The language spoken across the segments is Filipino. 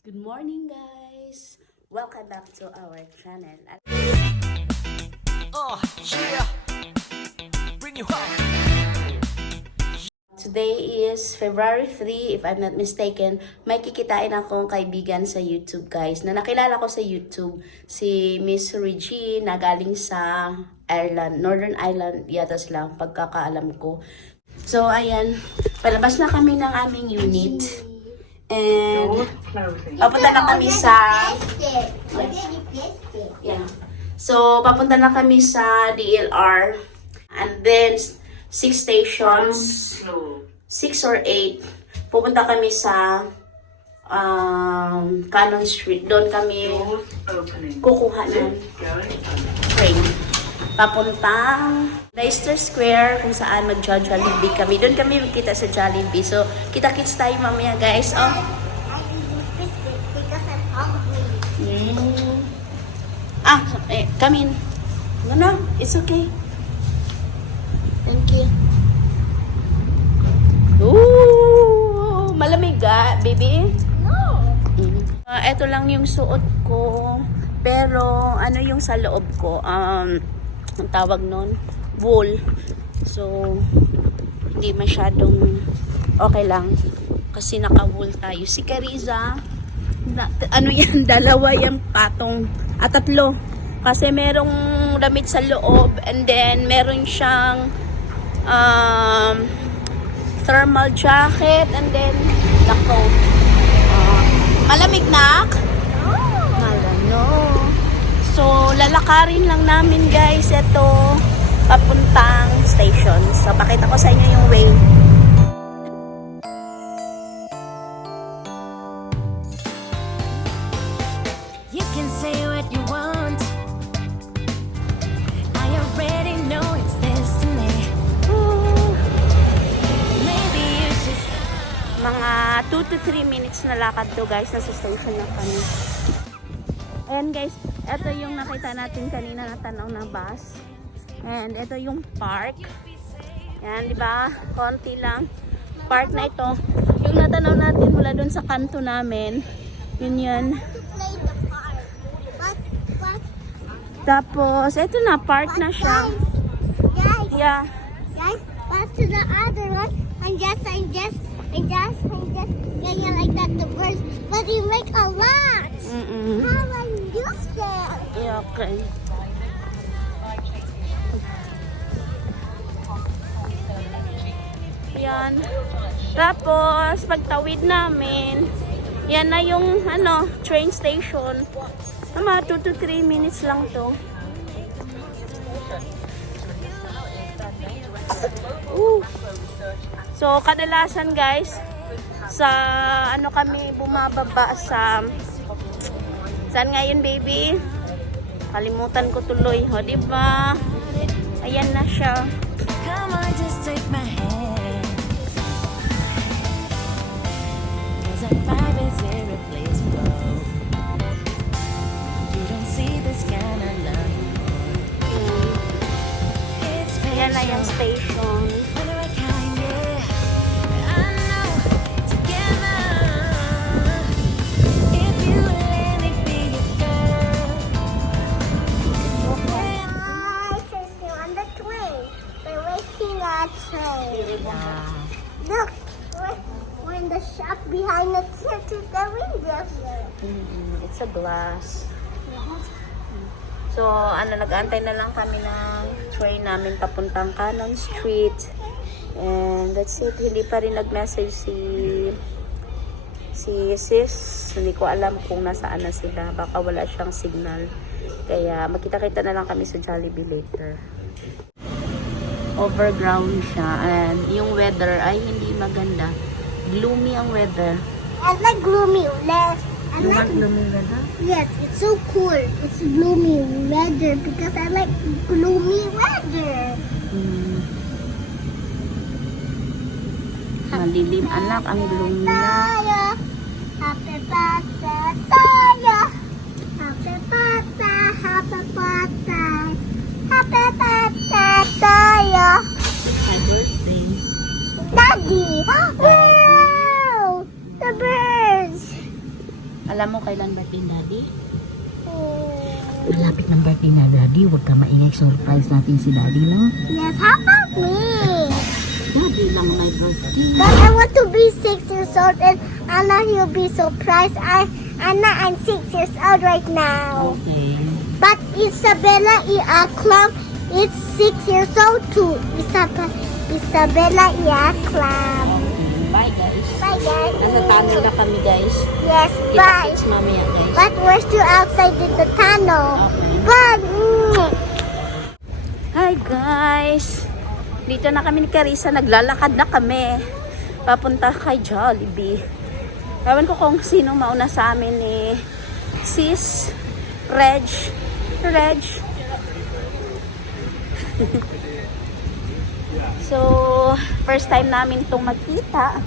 Good morning, guys! Welcome back to our channel. Oh, yeah. Bring you home. Today is February 3, if I'm not mistaken. May kikitain akong kaibigan sa YouTube, guys. Na nakilala ko sa YouTube, si Miss Regine, na galing sa Ireland, Northern Ireland, yata sila, pagkakaalam ko. So, ayan. Palabas na kami ng aming unit. And, papunta na kami sa... Yeah. So, papunta na kami sa DLR. And then, 6 stations, 6 or 8. Pupunta kami sa Cannon Street. Doon kami kukuha ng train. Papuntang Leicester Square, kung saan mag-Jollibee kami. Doon kami magkita sa Jollibee. So, kita-kits tayo mamaya, guys. Oh. Come in. No, it's okay. Thank you. Ooh, malamig ga, baby? No. Ito lang yung suot ko. Pero, ano yung sa loob ko? Ang tawag nun, wool. So, hindi masyadong okay lang. Kasi naka-wool tayo. Si Cariza, ano yan, dalawa yung patong. Tatlo. Kasi merong damit sa loob. And then, meron siyang thermal jacket. And then, the coat. Malamig, nak? No. So, lalakarin lang namin, guys, ito papuntang station. So, pakita ko sa inyo yung way. You can say what you want. I already know it's destiny. Maybe you should. Mga 2 to 3 minutes na lakad to, guys. Nasa station na kami. Ayan, guys. Ito yung nakita natin kanina na tanaw na bus. And ito yung park. Yan, di ba? Konti lang. Park na ito. Yung natanaw natin mula dun sa kanto namin. Yun yun. Tapos, ito na. Park na siya. Guys, Yeah. guys, back to the other one. And just getting like that the birds, but you make a lot. How I use that? Yeah, okay. Yan. Tapos, pagtawid namin, yan na yung train station. Mga 2 to 3 minutes lang to. So, kadalasan, guys, sa kami bumababa sa saan ngayon, baby? Kalimutan ko tuloy, ho, diba? Ayan na siya. Come on, just take my hand. 'Cause our vibe is irreplaceable. You don't see this kind of love. It's Ayan na yung special. station. Whether I kind, yeah. I know. Together. If you let me be your girl. Guys, it's still on the train. We're waiting on train. Look, when the shop behind the theater, the window here. It's a glass. So, nag-aantay na lang kami ng train namin papuntang Cannon Street. And that's it. Hindi pa rin nag-message si sis. Hindi ko alam kung nasaan na sila. Baka wala siyang signal. Kaya magkita-kita na lang kami sa Jollibee later. Overground siya. And yung weather ay hindi maganda. Gloomy ang weather. I like gloomy weather. I You like, want gloomy weather? yes, it's so cool. It's gloomy weather because I like gloomy weather. Malilim, anak, ang gloomy na. Tayo, happy birthday tayo. Happy birthday, happy birthday. Happy birthday tayo. My birthday. Daddy, wow! The birds. Alam mo kailan birthday ni Daddy? Malapit ng birthday na Daddy. Huwag ka maingay. Surprise natin si Daddy, no? Yes, how about me? Daddy lang may birthday. But I want to be 6 years old and Anna will be surprised. Anna, I'm 6 years old right now. Okay. But Isabella Iaclam is 6 years old too. Isabella Iaclam. Bye guys. Bye guys. Nasa tunnel na kami guys. Yes, bye. Kita-kits mamaya guys. But we're still outside in the tunnel. But Hi guys! Dito na kami ni Carissa, naglalakad na kami. Papunta kay Jollibee. Ewan ko kung sino mauna sa amin ni Sis, Reg. So, first time namin itong magkita.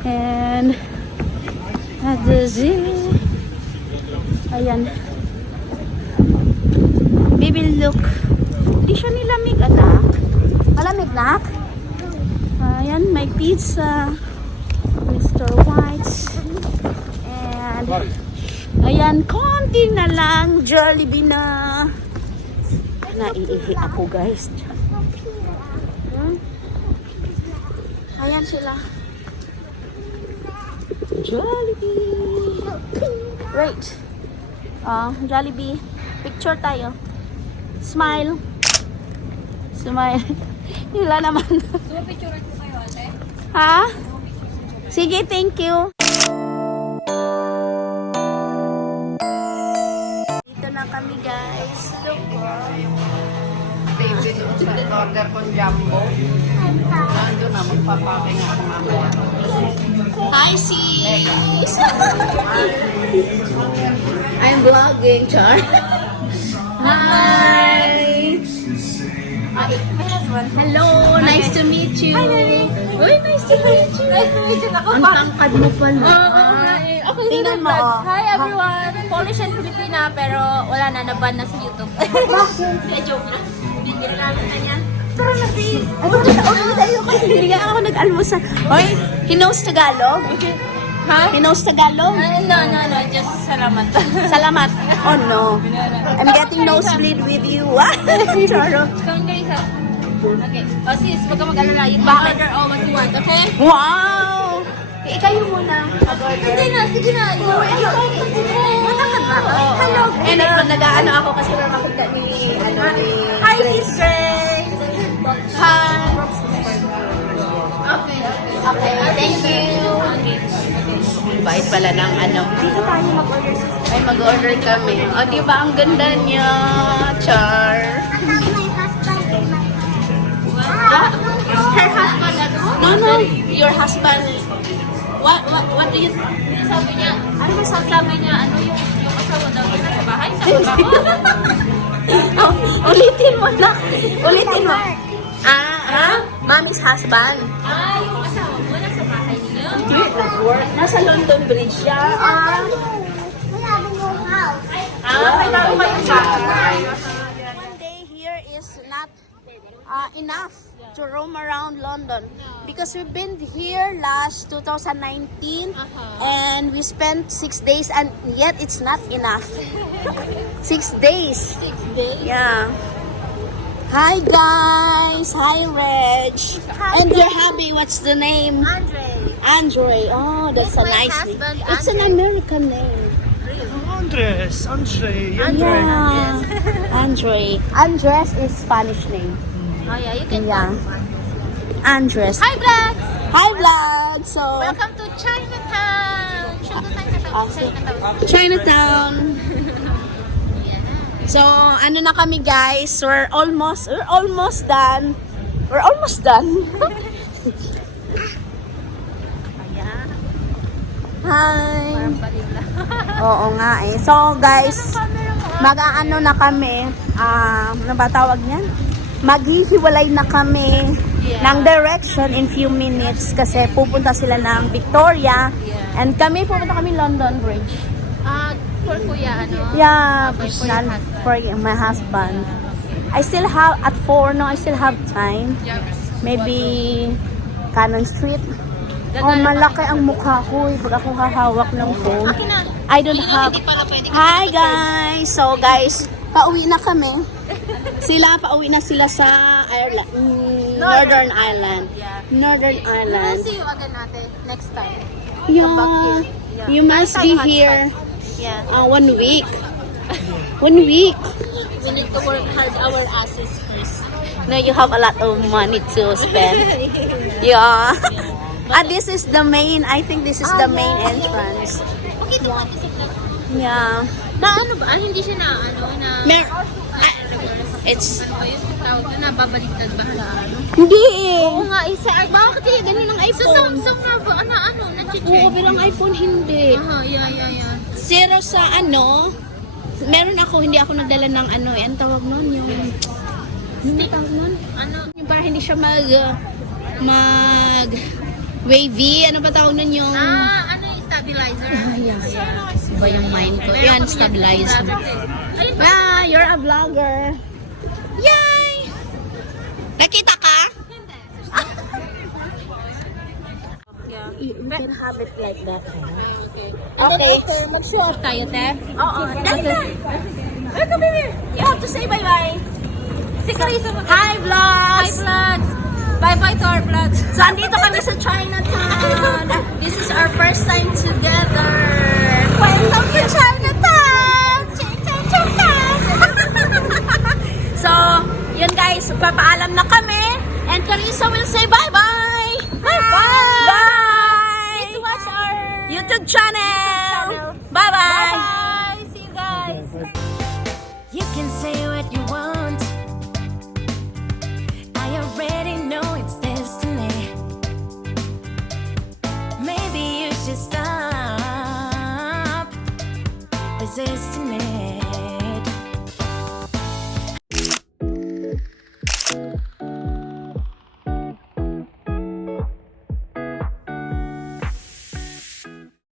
And, ayan. Baby, look. Hindi siya nilamig, anak. Malamig, nak? Ayan, may pizza. Mr. White's. And, ayan, konti na lang. Jollibee na. Naiihi ako, guys. Ayan sila. Jollibee. Right. Jollibee. Picture tayo. Smile. Smile. Wala naman. Sumapicturean ko kayo, ate? Ha? Sige, thank you. Dito na kami, guys. Look. Baby, order ko jumbo. Nando na, magpapaking ako mamaya. Hi, sis! I'm vlogging, Char. Hi! Hello! Nice to meet you! Uy, nice to meet you! Nice to meet you. Ako Ang pa. tangkad mo pala. Ako din Tingnan ang mo, vlog. oh. Hi everyone! Polish and Filipina pero wala na, naban na sa YouTube. Joke na. Hindi na namin kanya. Tara na sis! Kasi hindi nga ako nag-almusal. Hoy, he knows Tagalog? Ha? He knows Tagalog? No, just salamat. Salamat. Oh no. I'm getting nosebleed with you. Charo. Come guys ha. Okay. O sis, huwag ka mag-alala. You can order all what you want, okay? Wow! Ikaw yung muna. Sige na, sige na. Matakad ba? Hello. And ito, nag-ano ako kasi makita ni, Hi sis Grace! Hi. Okay, thank you. Bait pala ng ano. Dito tayo mag-order sis. Ay, mag-order kami. O, di ba ang ganda niya? Char. Her husband at home? No, your husband. What do you think? Sabi niya, ano masasabi niya? Ano yung asawa daw niya sa bahay? Sa trabaho? Ulitin mo na. Ulitin mo. Mommy's husband. Yung asawa mo nasa bahay niya? Nasa London Bridge siya. we have a new house. May bago kayong bahay. One day here is not enough to roam around London because we've been here last 2019 and we spent 6 days and yet it's not enough. 6 days. 6 days? Yeah. Hi guys. Hi Reg. And your hubby, what's the name? Andre. Oh, that's a my nice name. husband, It's an American name. Andres, Andre, Yeah. Andre. Andres is Spanish name. Oh yeah, you can Yeah. Andres. Hi vlogs! Hi vlog. So Welcome to Chinatown! Show to Chinatown. Chinatown. So ano na kami guys? We're almost done. We're almost done. Hi. Oo nga eh. So guys, mag-aano na kami. Ano ba tawag niyan? Maghihiwalay na kami ng direction in few minutes kasi pupunta sila ng Victoria and pupunta kami London Bridge. For kuya, ano? Yeah, Okay, for your personal husband. for my husband. I still have at 4 no, I still have time. Maybe Cannon Street. Oh, malaki ang mukha ko eh, pag ako hahawak ng phone. I don't have... Hi guys! So guys, pauwi na kami. Pauwi na sila sa Ireland. Northern Ireland. Northern Ireland. See you again, ate. Next time. Yeah. You must be here Yeah. 1 week. 1 week. We need to work hard our asses first. Now you have a lot of money to spend. Yeah. And this is the main, I think this is the main entrance. Okay, ito pa sa vlog. Yeah. Na ano ba? Hindi siya na ano na... It's... Ano ba yung tawag na babaliktad ba na ano? Hindi eh. Oo nga, isa. Bakit kaya ganun ang iPhone? Sa Samsung na ba? Ano? Oo, Na-check. pero ang iPhone hindi. Aha, yeah. Zero sa ano, meron ako, hindi ako nagdala ng ano, ang tawag nun, yung... Stick. Ano? Yung para hindi siya wavy, ano ba tawag nun yung... Ano yung stabilizer? Iba yung mind ko. Yan, stabilizer. Ayun. Ah, you're a vlogger. Yay! Nakita ka? You can have it like that. Okay. Mag-short tayo, te. Oo. Welcome here. You have to say bye-bye. Si Carissa mo. Hi, vlogs! Hi, vlogs! Bye-bye to our vlogs. So, andito kami sa Chinatown. This is our first time together. Welcome to Chinatown! So, yun guys, papaalam na kami. And Carissa will say bye-bye! Bye-bye! Bye! Please watch our YouTube channel! Bye-bye! Bye! See you guys! You can say what you want. I already know it's destiny. Maybe you should stop resisting